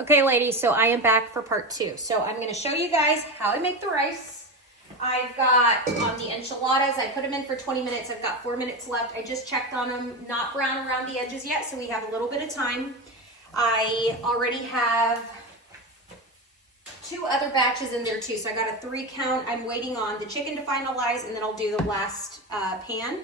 Okay, ladies, so I am back for part 2. So I'm going to show you guys how I make the rice. I've got on the enchiladas, I put them in for 20 minutes. I've got 4 minutes left. I just checked on them, not brown around the edges yet, so we have a little bit of time. I already have 2 other batches in there too, so I got a 3 count. I'm waiting on the chicken to finalize, and then I'll do the last pan.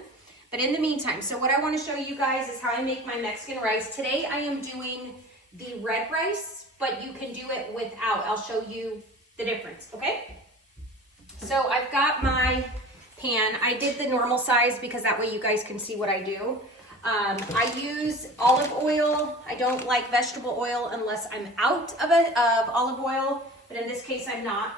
But in the meantime, so what I want to show you guys is how I make my Mexican rice. Today I am doing the red rice, but you can do it without. I'll show you the difference, okay? So I've got my pan. I did the normal size because that way you guys can see what I do. I use olive oil. I don't like vegetable oil unless I'm out of olive oil, but in this case I'm not.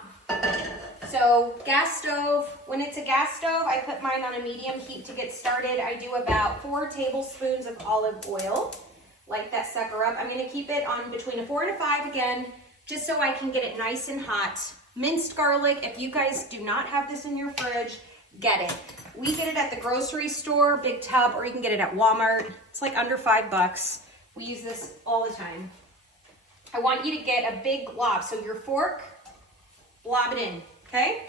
So gas stove, when it's a gas stove, I put mine on a medium heat to get started. I do about 4 tablespoons of olive oil. Light that sucker up. I'm going to keep it on between a 4 and a 5 again, just so I can get it nice and hot. Minced garlic, if you guys do not have this in your fridge, get it. We get it at the grocery store, big tub, or you can get it at Walmart. It's like under $5. We use this all the time. I want you to get a big glob. So your fork, glob it in, okay?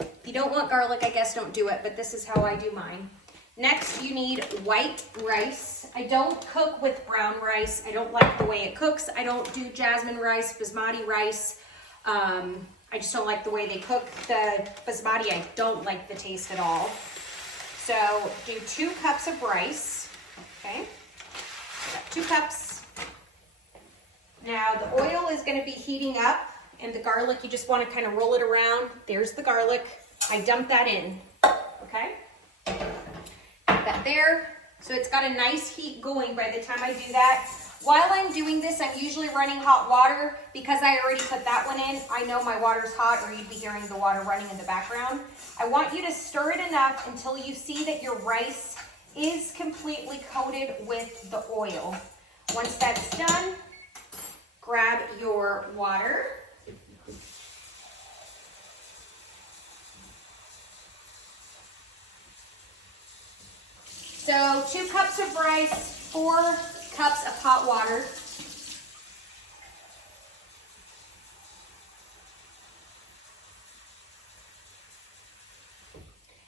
If you don't want garlic, I guess don't do it, but this is how I do mine. Next, you need white rice. I don't cook with brown rice. I don't like the way it cooks. I don't do jasmine rice, basmati rice. I just don't like the way they cook the basmati. I don't like the taste at all. So do 2 cups of rice, okay? Got 2 cups. Now the oil is gonna be heating up, and the garlic, you just wanna kind of roll it around. There's the garlic. I dump that in, okay? That there, so it's got a nice heat going by the time I do that. While I'm doing this, I'm usually running hot water because I already put that one in. I know my water's hot, or you'd be hearing the water running in the background. I want you to stir it enough until you see that your rice is completely coated with the oil. Once that's done, grab your water. So 2 cups of rice, 4 cups of hot water.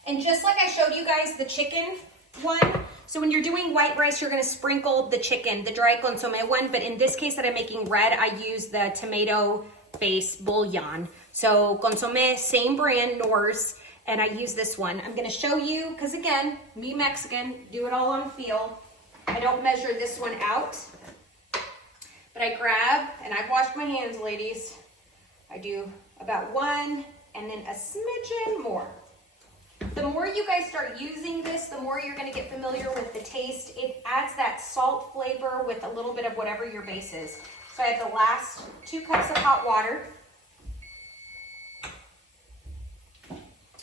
And just like I showed you guys the chicken one, so when you're doing white rice, you're gonna sprinkle the chicken, the dry consomme one, but in this case that I'm making red, I use the tomato-based bouillon. So consomme, same brand, Nor's. And I use this one. I'm gonna show you, because again, me Mexican, do it all on feel. I don't measure this one out, but I grab, and I've washed my hands, ladies. I do about 1 and then a smidgen more. The more you guys start using this, the more you're gonna get familiar with the taste. It adds that salt flavor with a little bit of whatever your base is. So I have the last 2 cups of hot water.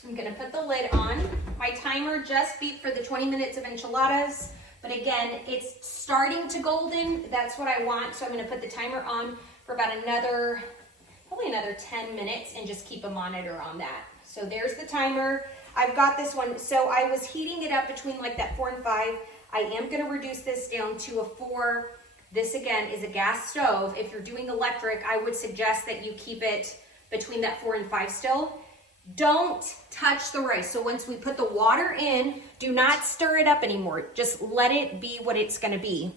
I'm gonna put the lid on. My timer just beat for the 20 minutes of enchiladas, but again, it's starting to golden. That's what I want, so I'm gonna put the timer on for about probably another 10 minutes, and just keep a monitor on that. So there's the timer. I've got this one, so I was heating it up between like that 4 and 5. I am gonna reduce this down to a 4. This again is a gas stove. If you're doing electric, I would suggest that you keep it between that 4 and 5 still. Don't touch the rice. So once we put the water in, do not stir it up anymore. Just let it be what it's gonna be.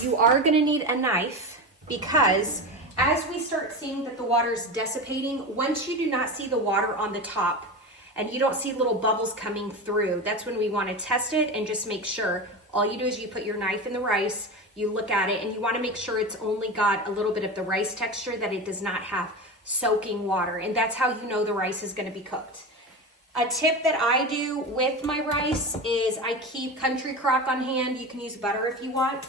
You are gonna need a knife, because as we start seeing that the water's dissipating, once you do not see the water on the top and you don't see little bubbles coming through, that's when we wanna test it and just make sure. All you do is you put your knife in the rice, you look at it, and you wanna make sure it's only got a little bit of the rice texture, that it does not have soaking water, and that's how you know the rice is going to be cooked. A tip that I do with my rice is I keep country crock on hand. You can use butter if you want,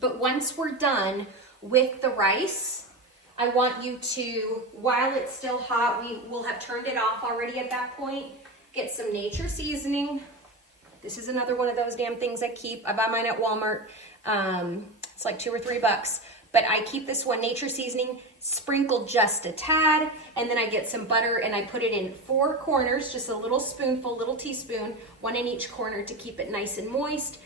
but once we're done with the rice, I want you to, while it's still hot, we will have turned it off already at that point, get some nature seasoning. This is another one of those damn things I keep. I buy mine at Walmart. It's like $2 or $3. But I keep this one, nature seasoning, sprinkle just a tad, and then I get some butter and I put it in 4 corners, just a little spoonful, little teaspoon, 1 in each corner to keep it nice and moist.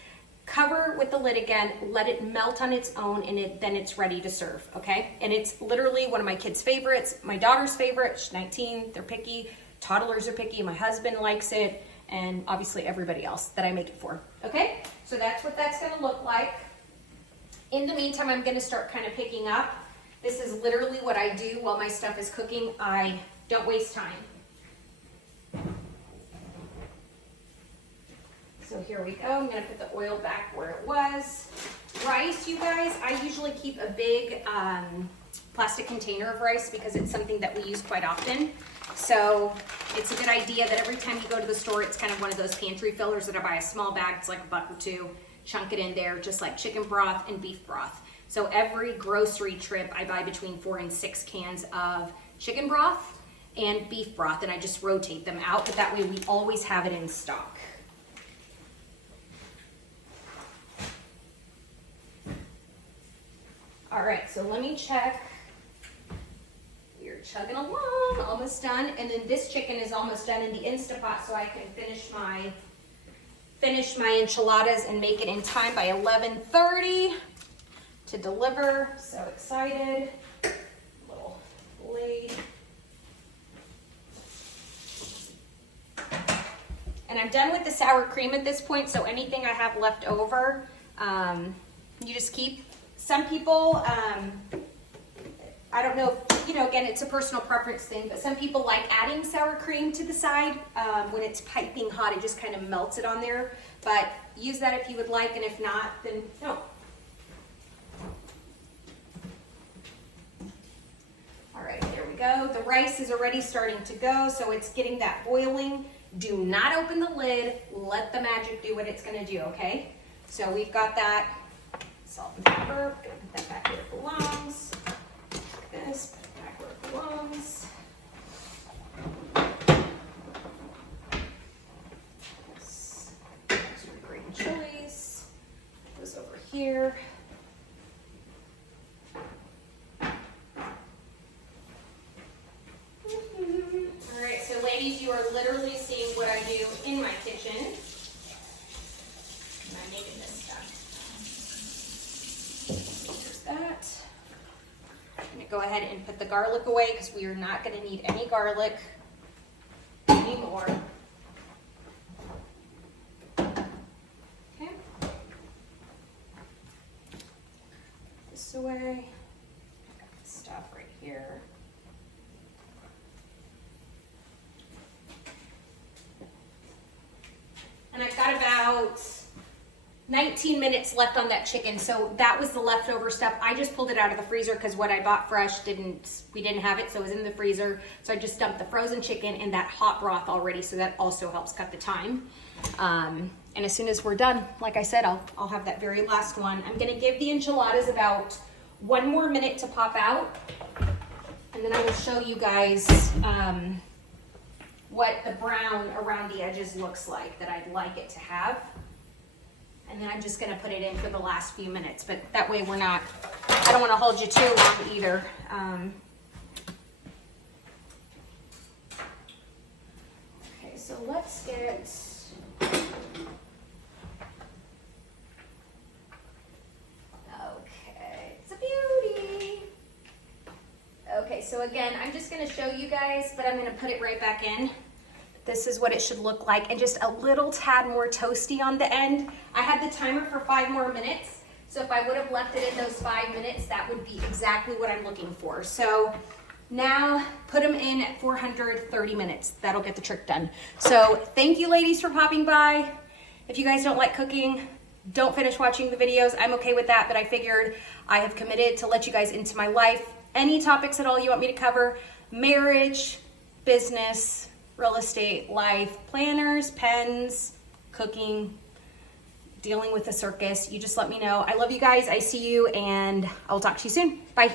Cover with the lid again, let it melt on its own, and then it's ready to serve, okay? And it's literally one of my kids' favorites, my daughter's favorite. She's 19, they're picky, toddlers are picky, my husband likes it, and obviously everybody else that I make it for, okay? So that's what that's gonna look like. In the meantime, I'm gonna start kind of picking up. This is literally what I do while my stuff is cooking. I don't waste time. So here we go. I'm gonna put the oil back where it was. Rice, you guys, I usually keep a big plastic container of rice because it's something that we use quite often. So it's a good idea that every time you go to the store, it's kind of one of those pantry fillers that I buy a small bag, it's like $1 or $2, chunk it in there, just like chicken broth and beef broth. So every grocery trip, I buy between 4 and 6 cans of chicken broth and beef broth, and I just rotate them out, but that way we always have it in stock. All right, so let me check. We're chugging along, almost done. And then this chicken is almost done in the Instapot, so I can finish my enchiladas and make it in time by 11:30 to deliver. So excited. Little blade. And I'm done with the sour cream at this point, so anything I have left over, you just keep. Some people, I don't know, you know, again, it's a personal preference thing, but some people like adding sour cream to the side. When it's piping hot, it just kind of melts it on there. But use that if you would like, and if not, then no. All right, there we go. The rice is already starting to go, so it's getting that boiling. Do not open the lid. Let the magic do what it's gonna do, okay? So we've got that. Salt and pepper, I'm gonna put that back where it belongs. Like this, put it back where it belongs. This, extra green chilies. Put those over here. All right, so ladies, you are literally seeing what I do in my kitchen. And I'm making this stuff. That. I'm going to go ahead and put the garlic away because we are not going to need any garlic anymore. Okay. This away. Got this stuff right here. And I've got about 19 minutes left on that chicken, so that was the leftover stuff. I just pulled it out of the freezer because what I bought fresh we didn't have it, so it was in the freezer. So I just dumped the frozen chicken in that hot broth already, so that also helps cut the time. And as soon as we're done, like I said, I'll have that very last one. I'm gonna give the enchiladas about 1 more minute to pop out, and then I will show you guys what the brown around the edges looks like that I'd like it to have. And then I'm just gonna put it in for the last few minutes, but that way we're not, I don't wanna hold you too long either. Okay, so let's get, okay, it's a beauty. Okay, so again, I'm just gonna show you guys, but I'm gonna put it right back in. This is what it should look like, and just a little tad more toasty on the end. I had the timer for 5 more minutes, so if I would have left it in those 5 minutes, that would be exactly what I'm looking for. So now put them in at 430 minutes. That'll get the trick done. So thank you ladies for popping by. If you guys don't like cooking, don't finish watching the videos. I'm okay with that, but I figured I have committed to let you guys into my life. Any topics at all you want me to cover, marriage, business, real estate, life, planners, pens, cooking, dealing with the circus, you just let me know. I love you guys. I see you, and I'll talk to you soon. Bye.